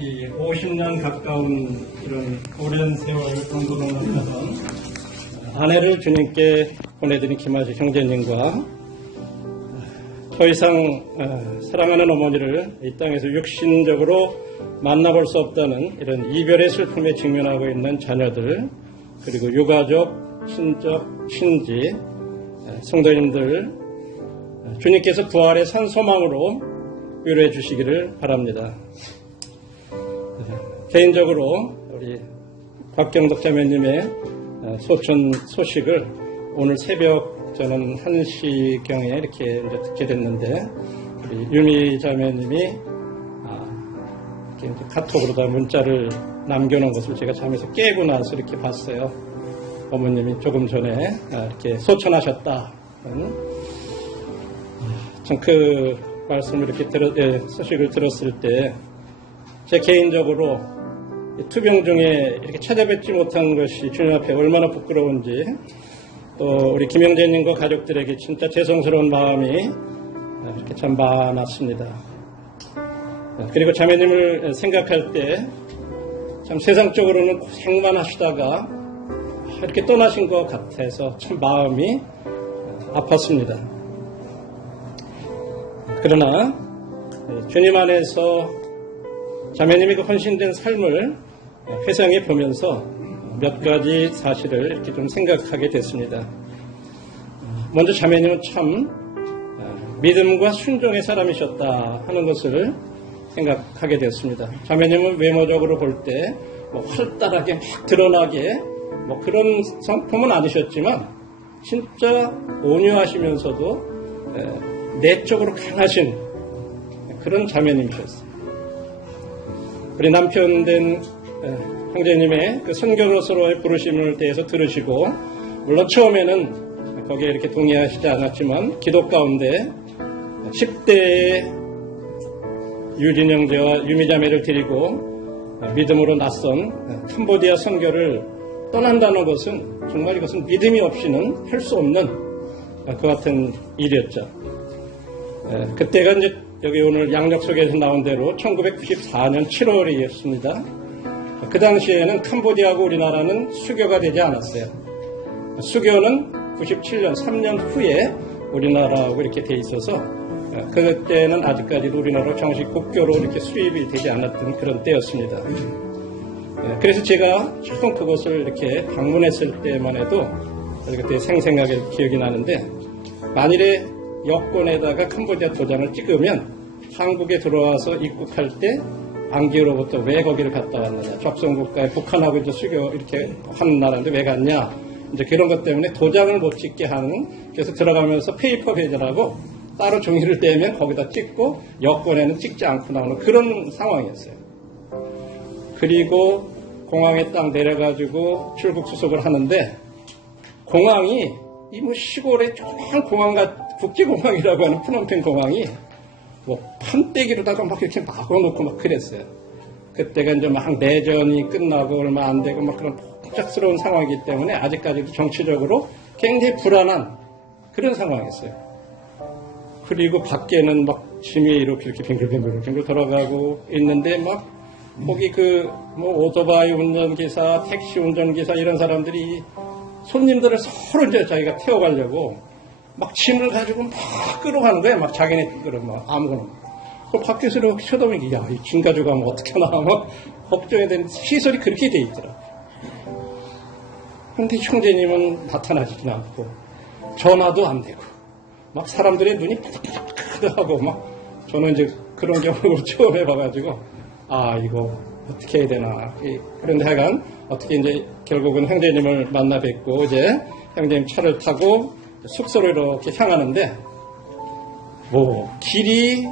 이 50년 가까운 이런 오랜 세월 동거동을 하던 아내를 주님께 보내드린 김아지 형제님과 더 이상 어, 사랑하는 어머니를 이 땅에서 육신적으로 만나볼 수 없다는 이런 이별의 슬픔에 직면하고 있는 자녀들 그리고 유가족, 친족, 친지, 어, 성도님들 어, 주님께서 부활의 산 소망으로 위로해 주시기를 바랍니다. 어, 개인적으로 우리 곽경덕 자매님의 어, 소천 소식을 오늘 새벽 저는 1시경에 이렇게 이제 듣게 됐는데 우리 유미 자매님이 아, 이렇게 카톡으로다 문자를 남겨놓은 것을 제가 잠에서 깨고 나서 이렇게 봤어요. 어머님이 조금 전에 아, 이렇게 소천하셨다. 참그 말씀을 이렇게 들어, 예, 소식을 들었을 때 제 개인적으로 이 투병 중에 이렇게 찾아뵙지 못한 것이 주님 앞에 얼마나 부끄러운지 또 우리 김영재님과 가족들에게 진짜 죄송스러운 마음이 이렇게 참 많았습니다. 그리고 자매님을 생각할 때 참 세상적으로는 고생만 하시다가 이렇게 떠나신 것 같아서 참 마음이 아팠습니다. 그러나 주님 안에서 자매님이 그 헌신된 삶을 회상해 보면서 몇 가지 사실을 이렇게 좀 생각하게 됐습니다. 먼저 자매님은 참 어, 믿음과 순종의 사람이셨다 하는 것을 생각하게 됐습니다. 자매님은 외모적으로 볼 때 뭐 활달하게 막 드러나게 뭐 그런 성품은 아니셨지만 진짜 온유하시면서도 에, 내적으로 강하신 그런 자매님이셨어요. 우리 남편 된 에, 형제님의 그 선교로서의 부르심을 대해서 들으시고 물론 처음에는 거기에 이렇게 동의하시지 않았지만 기도 가운데 10대의 유진 형제와 유미자매를 데리고 믿음으로 낯선 캄보디아 선교를 떠난다는 것은 정말 이것은 믿음이 없이는 할 수 없는 그 같은 일이었죠. 에, 그때가 이제 여기 오늘 양력 속에서 나온 대로 1994년 7월이었습니다. 그 당시에는 캄보디아하고 우리나라는 수교가 되지 않았어요. 수교는 97년, 3년 후에 우리나라하고 이렇게 돼 있어서 그때는 아직까지도 우리나라 정식 국교로 이렇게 수입이 되지 않았던 그런 때였습니다. 예, 그래서 제가 처음 그것을 이렇게 방문했을 때만 해도 그때 생생하게 기억이 나는데 만일에 여권에다가 캄보디아 도장을 찍으면 한국에 들어와서 입국할 때 안기로부터 왜 거기를 갔다 왔느냐. 적성국가에 북한하고 이제 수교 이렇게 하는 나라인데 왜 갔냐. 이제 그런 것 때문에 도장을 못 찍게 하는, 그래서 들어가면서 페이퍼 배제라고 따로 종이를 떼면 거기다 찍고 여권에는 찍지 않고 나오는 그런 상황이었어요. 그리고 공항에 딱 내려가지고 출국 수속을 하는데 공항이 이 뭐 시골의 조그만 공항과 국제공항이라고 하는 푸놈펜 공항이 뭐 판때기로다가 막 이렇게 막아놓고 막 그랬어요. 그때가 이제 막 내전이 끝나고 얼마 안 되고 막 그런 복잡스러운 상황이기 때문에 아직까지도 정치적으로 굉장히 불안한 그런 상황이었어요. 그리고 밖에는 막 짐이 이렇게 이렇게 빙글빙글 돌아가고 있는데 막 거기 그 뭐 오토바이 운전기사, 택시 운전기사 이런 사람들이 손님들을 서로 이제 자기가 태워가려고 막 짐을 가지고 막 끌어가는 거야. 막 자기네 끌어 막 아무거나. 그 밖에서 이렇게 쳐다보니까 야, 이짐 가져가면 어떻게 하나 막 걱정이 되는 시설이 그렇게 돼 있더라. 근데 형제님은 나타나지도 않고 전화도 안 되고 막 사람들의 눈이 푸득푸득하고 막 저는 이제 그런 경험을 처음 해봐가지고 아 이거 어떻게 해야 되나 이- 그런데 하여간 어떻게 이제 결국은 형제님을 만나 뵙고 이제 형제님 차를 타고 숙소로 이렇게 향하는데 뭐 길이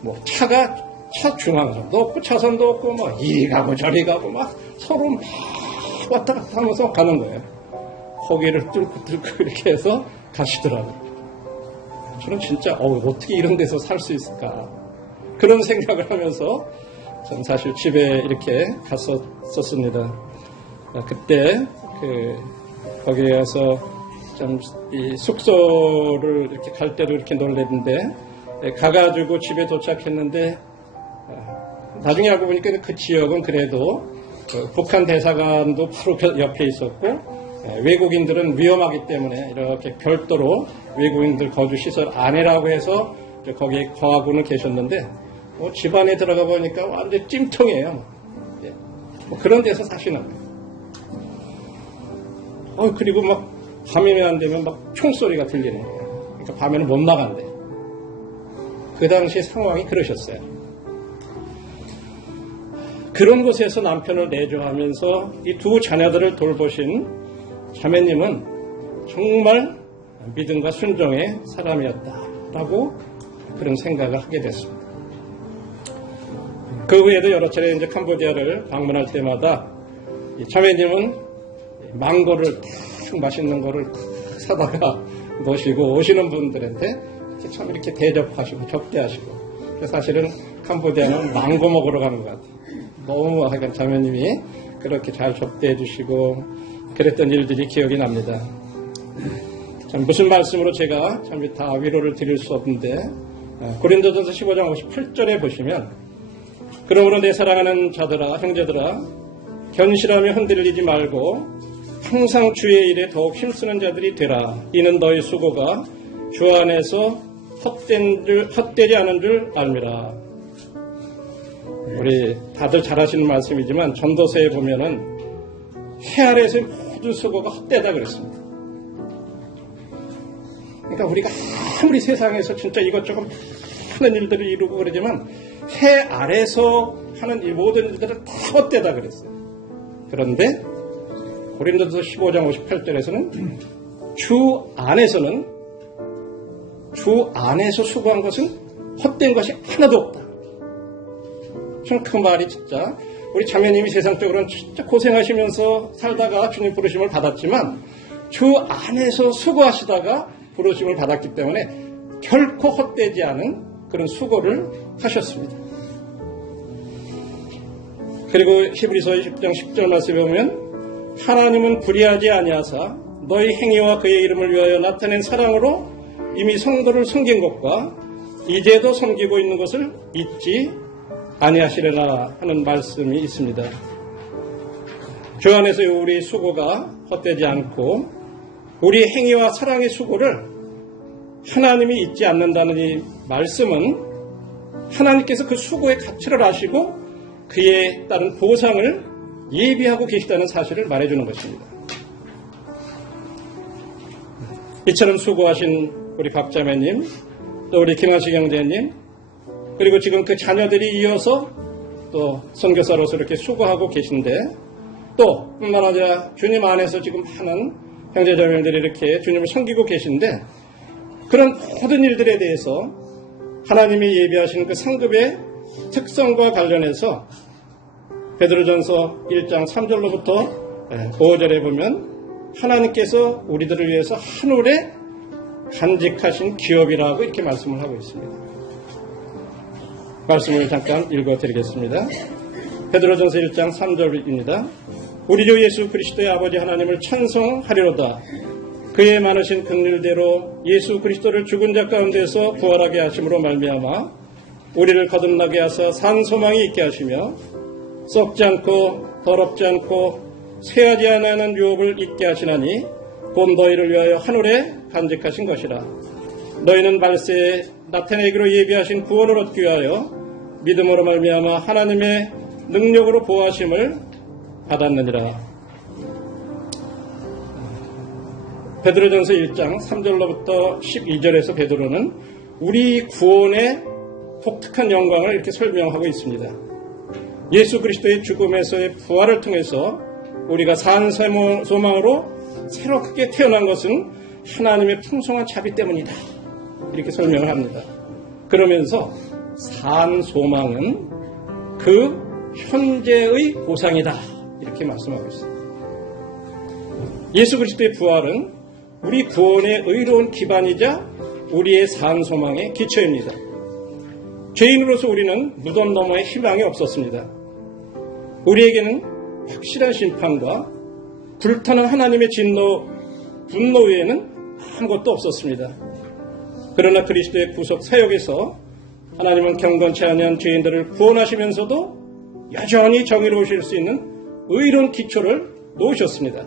뭐 차가 차 중앙선도 없고 차선도 없고 막 이리 가고 저리 가고 막 서로 막 왔다 갔다 하면서 가는 거예요. 거기를 뚫고 뚫고 이렇게 해서 가시더라고요. 저는 진짜 어, 어떻게 이런 데서 살 수 있을까 그런 생각을 하면서 전 사실 집에 이렇게 갔었습니다. 아, 그때 그 거기에 서좀 이 숙소를 이렇게 갈 때도 이렇게 놀랬는데 예, 가가지고 집에 도착했는데 아, 나중에 알고 보니까 그 지역은 그래도 그 북한 대사관도 바로 그 옆에 있었고 예, 외국인들은 위험하기 때문에 이렇게 별도로 외국인들 거주 시설 안에라고 해서 거기에 거하고는 계셨는데 뭐 집안에 들어가 보니까 완전 찜통이에요. 예. 뭐 그런 데서 사시는 거예요. 어, 그리고 막 밤이 안 되면 막 총소리가 거예요. 그러니까 밤에는 못 나간대. 그 당시 상황이 그러셨어요. 그런 곳에서 남편을 내조하면서 이 두 자녀들을 돌보신 자매님은 정말 믿음과 순종의 사람이었다라고 그런 생각을 하게 됐습니다. 그 후에도 여러 차례 이제 캄보디아를 방문할 때마다 이 자매님은 망고를 탁 맛있는 거를 탁 사다가 놓으시고 오시는 분들한테 참 이렇게 대접하시고 접대하시고 사실은 캄보디아는 망고 먹으러 가는 것 같아요. 너무 하여간 자매님이 그렇게 잘 접대해 주시고 그랬던 일들이 기억이 납니다. 참 무슨 말씀으로 제가 참 다 위로를 드릴 수 없는데 어, 고린도전서 15장 58절에 보시면 그러므로 내 사랑하는 자들아 형제들아 견실하며 흔들리지 말고 항상 주의 일에 더욱 힘쓰는 자들이 되라 이는 너희 수고가 주 안에서 헛된 줄, 헛되지 않은 줄 알미라 우리 다들 잘 하시는 말씀이지만 전도서에 보면은 해 아래에서 모든 수고가 헛되다 그랬습니다. 그러니까 우리가 아무리 세상에서 진짜 이것저것 하는 일들을 이루고 그러지만 해 아래서 하는 이 모든 일들은 다 헛되다 그랬어요. 그런데 고린도서 15장 58절에서는 주 안에서는 주 안에서 수고한 것은 헛된 것이 하나도 없다. 참 그 말이 진짜 우리 자매님이 세상적으로는 진짜 고생하시면서 살다가 주님 부르심을 받았지만 주 안에서 수고하시다가 부르심을 받았기 때문에 결코 헛되지 않은 그런 수고를 하셨습니다. 그리고 히브리서 10장 10절 말씀에 보면 하나님은 불의하지 아니하사 너희 행위와 그의 이름을 위하여 나타낸 사랑으로 이미 성도를 섬긴 것과 이제도 섬기고 있는 것을 잊지 아니하시려나 하는 말씀이 있습니다. 주 안에서 우리 수고가 헛되지 않고 우리 행위와 사랑의 수고를 하나님이 잊지 않는다는 이 말씀은 하나님께서 그 수고의 가치를 아시고 그에 따른 보상을 예비하고 계시다는 사실을 말해주는 것입니다. 이처럼 수고하신 우리 박자매님, 또 우리 김하식 형제님, 그리고 지금 그 자녀들이 이어서 또 선교사로서 이렇게 수고하고 계신데 또 뿐만 아니라 주님 안에서 지금 많은 형제자매들이 이렇게 주님을 섬기고 계신데 그런 모든 일들에 대해서 하나님이 예비하신 그 상급의 특성과 관련해서 베드로전서 1장 3절로부터 5절에 보면 하나님께서 우리들을 위해서 한올에 간직하신 기업이라고 이렇게 말씀을 하고 있습니다. 말씀을 잠깐 읽어드리겠습니다. 베드로전서 1장 3절입니다. 우리 주 예수 그리스도의 아버지 하나님을 찬송하리로다. 그의 많으신 긍휼대로 예수 그리스도를 죽은 자 가운데서 부활하게 하심으로 말미암아 우리를 거듭나게 하사 산 소망이 있게 하시며 썩지 않고 더럽지 않고 쇠하지 않는 유업을 잊게 하시나니 곧 너희를 위하여 하늘에 간직하신 것이라 너희는 말세에 나타내기로 예비하신 구원을 얻기 위하여 믿음으로 말미암아 하나님의 능력으로 보호하심을 받았느니라. 베드로전서 1장 3절로부터 12절에서 베드로는 우리 구원의 독특한 영광을 이렇게 설명하고 있습니다. 예수 그리스도의 죽음에서의 부활을 통해서 우리가 산 소망으로 새롭게 태어난 것은 하나님의 풍성한 자비 때문이다. 이렇게 설명을 합니다. 그러면서 산 소망은 그 현재의 보상이다. 이렇게 말씀하고 있습니다. 예수 그리스도의 부활은 우리 구원의 의로운 기반이자 우리의 산 소망의 기초입니다. 죄인으로서 우리는 무덤 너머에 희망이 없었습니다. 우리에게는 확실한 심판과 불타는 하나님의 진노, 분노 외에는 아무것도 없었습니다. 그러나 그리스도의 구속 사역에서 하나님은 경건치 않은 죄인들을 구원하시면서도 여전히 정의로우실 수 있는 의로운 기초를 놓으셨습니다.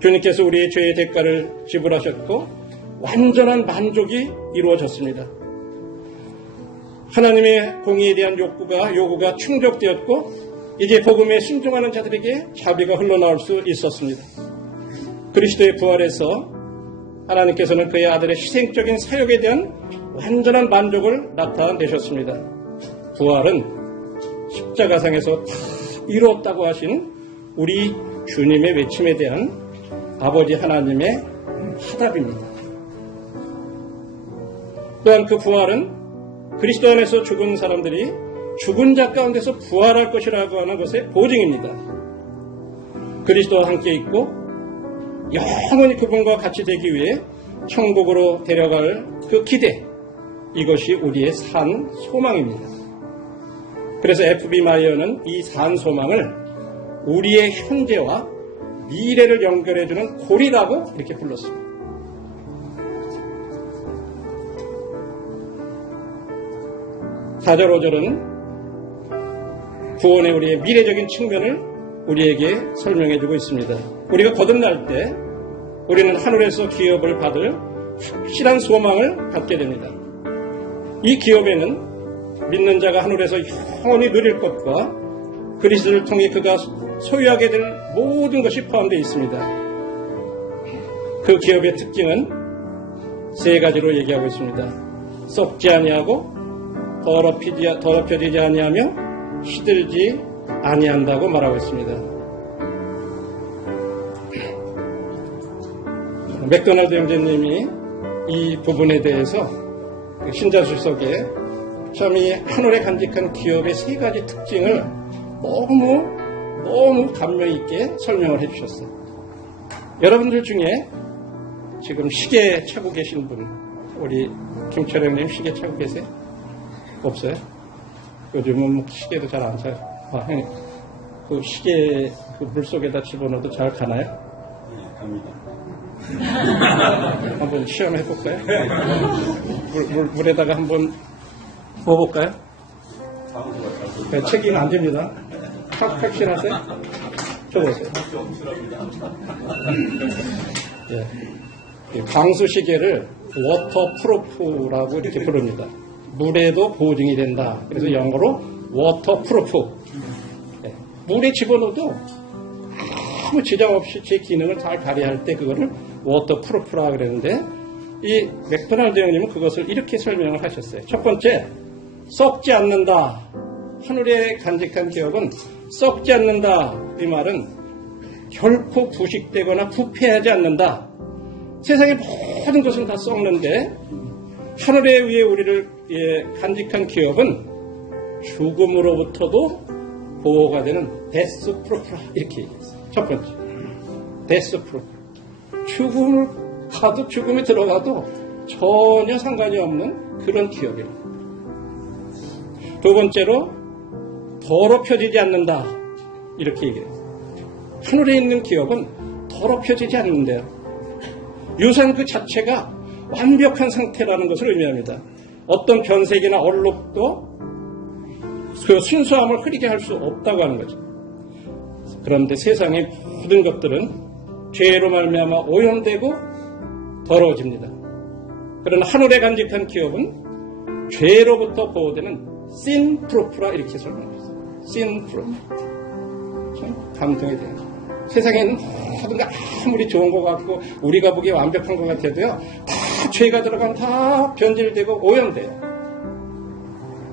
주님께서 우리의 죄의 대가를 지불하셨고 완전한 만족이 이루어졌습니다. 하나님의 공의에 대한 욕구가 요구가 충족되었고 이제 복음에 순종하는 자들에게 자비가 흘러나올 수 있었습니다. 그리스도의 부활에서 하나님께서는 그의 아들의 희생적인 사역에 대한 완전한 만족을 나타내셨습니다. 부활은 십자가상에서 다 이루었다고 하신 우리 주님의 외침에 대한 아버지 하나님의 화답입니다. 또한 그 부활은 그리스도 안에서 죽은 사람들이 죽은 자 가운데서 부활할 것이라고 하는 것의 보증입니다. 그리스도와 함께 있고 영원히 그분과 같이 되기 위해 천국으로 데려갈 그 기대 이것이 우리의 산 소망입니다. 그래서 FB 마이어는 이 산 소망을 우리의 현재와 미래를 연결해주는 고리라고 이렇게 불렀습니다. 사절 5절은 구원의 우리의 미래적인 측면을 우리에게 설명해 주고 있습니다. 우리가 거듭날 때 우리는 하늘에서 기업을 받을 확실한 소망을 갖게 됩니다. 이 기업에는 믿는 자가 하늘에서 영원히 누릴 것과 그리스도를 통해 그가 소유하게 될 모든 것이 포함되어 있습니다. 그 기업의 특징은 세 가지로 얘기하고 있습니다. 썩지 아니하고 더럽히지, 더럽혀지지 아니하며 시들지 아니한다고 말하고 있습니다. 맥도날드 형제님이 이 부분에 대해서 신자수석에 참 이 하늘에 간직한 기업의 세 가지 특징을 너무 너무 감명 있게 설명을 해주셨어요. 여러분들 중에 지금 시계 차고 계신 분, 우리 김철영님 시계 차고 계세요? 없어요? 요즘은 뭐 시계도 잘안 차요. 아, 형님, 그 시계 그 물속에다 집어넣어도 잘 가나요? 네, 갑니다. 한번 시험해 볼까요? 물, 물, 물에다가 한번 부어볼까요? 네, 책임 안 됩니다. 확, 확실하세요? 줘보세요. 예. 이 방수 시계를 워터프루프라고 이렇게 부릅니다. 물에도 보증이 된다. 그래서 영어로 워터프루프. 예. 물에 집어넣어도 아무 지장 없이 제 기능을 잘 발휘할 때 그거를 워터프루프라 그랬는데 이 맥도날드 형님은 그것을 이렇게 설명을 하셨어요. 첫 번째, 썩지 않는다. 하늘에 간직한 기업은 썩지 않는다. 이 말은 결코 부식되거나 부패하지 않는다. 세상의 모든 것은 다 썩는데 하늘에 위에 우리를 예, 간직한 기업은 죽음으로부터도 보호가 되는 데스 프로프라 이렇게 얘기했어요. 첫 번째, 데스 프로프. 죽음을 가도 죽음에 들어가도 전혀 상관이 없는 그런 기업이에요. 두 번째로 더럽혀지지 않는다 이렇게 얘기해요. 하늘에 있는 기업은 더럽혀지지 않는데요. 유산 그 자체가 완벽한 상태라는 것을 의미합니다. 어떤 변색이나 얼룩도 그 순수함을 흐리게 할 수 없다고 하는 거죠. 그런데 세상의 모든 것들은 죄로 말미암아 오염되고 더러워집니다. 그러나 하늘에 간직한 기업은 죄로부터 보호되는 신 프로프라 이렇게 설명했어요. 신 프로프. 참 감동이 돼요. 세상에는 모든 게 아무리 좋은 것 같고 우리가 보기에 완벽한 것 같아도요 다 죄가 들어가면 다 변질되고 오염돼요.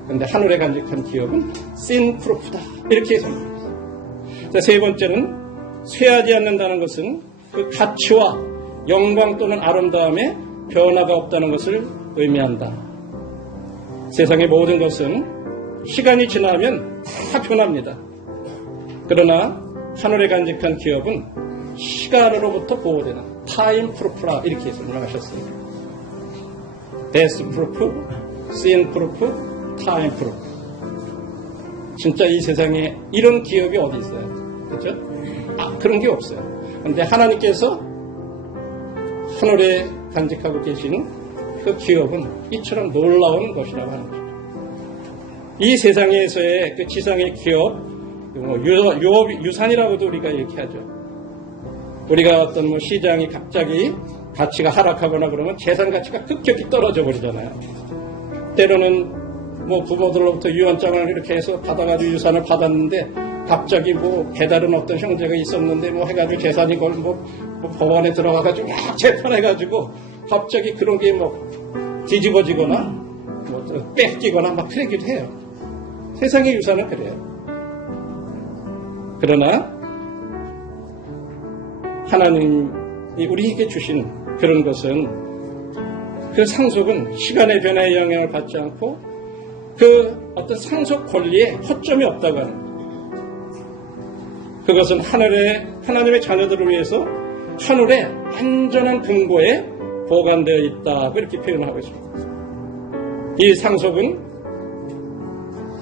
그런데 하늘에 간직한 기업은 신 프로프다 이렇게. 자, 세 번째는 쇠하지 않는다는 것은 그 가치와 영광 또는 아름다움에 변화가 없다는 것을 의미한다. 세상의 모든 것은 시간이 지나면 다 변합니다. 그러나 하늘에 간직한 기업은 시간으로부터 보호되는 타임 프루프라 이렇게 설명하셨습니다. 데스 프루프, 씬 프루프, 타임 프루프. 진짜 이 세상에 이런 기업이 어디 있어요? 그죠? 아, 그런 게 없어요. 근데 하나님께서 하늘에 간직하고 계신 그 기업은 이처럼 놀라운 것이라고 하는 거죠. 이 세상에서의 그 지상의 기업, 뭐 유, 유업, 유산이라고도 우리가 얘기하죠. 우리가 어떤 뭐 시장이 갑자기 가치가 하락하거나 그러면 재산 가치가 급격히 떨어져 버리잖아요. 때로는 뭐 부모들로부터 유언장을 이렇게 해서 받아가지고 유산을 받았는데 갑자기 뭐 배다른 어떤 형제가 있었는데 뭐 해가지고 재산이 걸 뭐, 뭐 법원에 들어가가지고 막 재판해가지고 갑자기 그런 게 뭐 뒤집어지거나 뭐 뺏기거나 막 그러기도 해요. 세상의 유산은 그래요. 그러나 하나님이 우리에게 주신 그런 것은 그 상속은 시간의 변화에 영향을 받지 않고 그 어떤 상속 권리에 허점이 없다고 하는 거예요. 그것은 하늘의 하나님의 자녀들을 위해서 하늘의 안전한 금고에 보관되어 있다고 이렇게 표현하고 있습니다. 이 상속은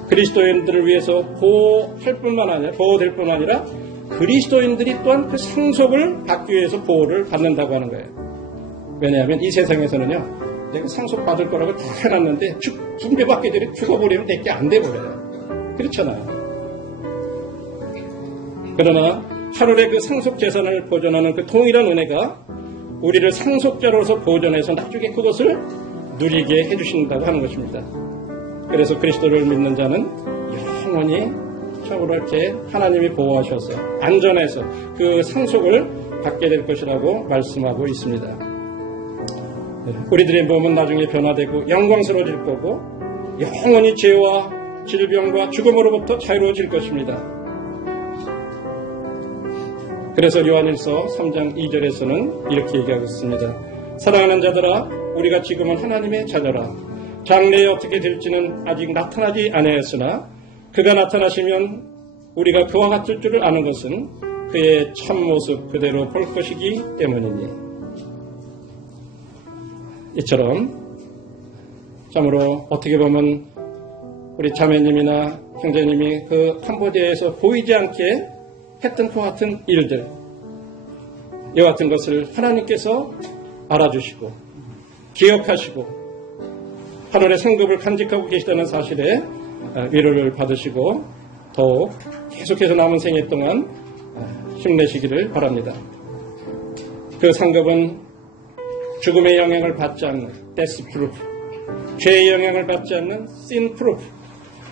그리스도인들을 위해서 보호할 뿐만 아니라 보호될 뿐만 아니라 그리스도인들이 또한 그 상속을 받기 위해서 보호를 받는다고 하는 거예요. 왜냐하면 이 세상에서는요, 내가 상속 받을 거라고 다 해놨는데 죽, 붕괴받게 되면 죽어버리면 내게 안 돼버려요. 그렇잖아요. 그러나 하늘의 그 상속 재산을 보존하는 그 동일한 은혜가 우리를 상속자로서 보존해서 나중에 그것을 누리게 해주신다고 하는 것입니다. 그래서 그리스도를 믿는 자는 영원히 참으로 이렇게 하나님이 보호하셔서 안전해서 그 상속을 받게 될 것이라고 말씀하고 있습니다. 네, 우리들의 몸은 나중에 변화되고 영광스러워질 거고 영원히 죄와 질병과 죽음으로부터 자유로워질 것입니다. 그래서 요한일서 3장 2절에서는 이렇게 얘기하고 있습니다. 사랑하는 자들아 우리가 지금은 하나님의 자녀라 장래에 어떻게 될지는 아직 나타나지 않았으나 그가 나타나시면 우리가 그와 같을 줄을 아는 것은 그의 참모습 그대로 볼 것이기 때문이니 이처럼 참으로 어떻게 보면 우리 자매님이나 형제님이 그 캄보디아에서 보이지 않게 했던 그 같은 일들 이와 같은 것을 하나님께서 알아주시고 기억하시고 하늘의 상급을 간직하고 계시다는 사실에 위로를 받으시고 더욱 계속해서 남은 생애 동안 힘내시기를 바랍니다. 그 상급은 죽음의 영향을 받지 않는 데스 프루프, 죄의 영향을 받지 않는 씬 프루프,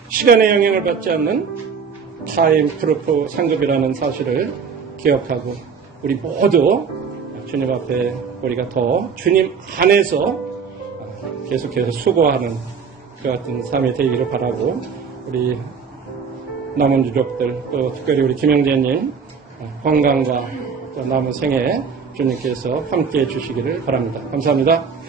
시간의 영향을 받지 않는 타임 프루프 상급이라는 사실을 기억하고 우리 모두 주님 앞에 우리가 더 주님 안에서 계속해서 수고하는 그 같은 삶이 되기를 바라고 우리 남은 유족들 또 특별히 우리 김영재님 건강과 또 남은 생애 주님께서 함께 해 주시기를 바랍니다. 감사합니다.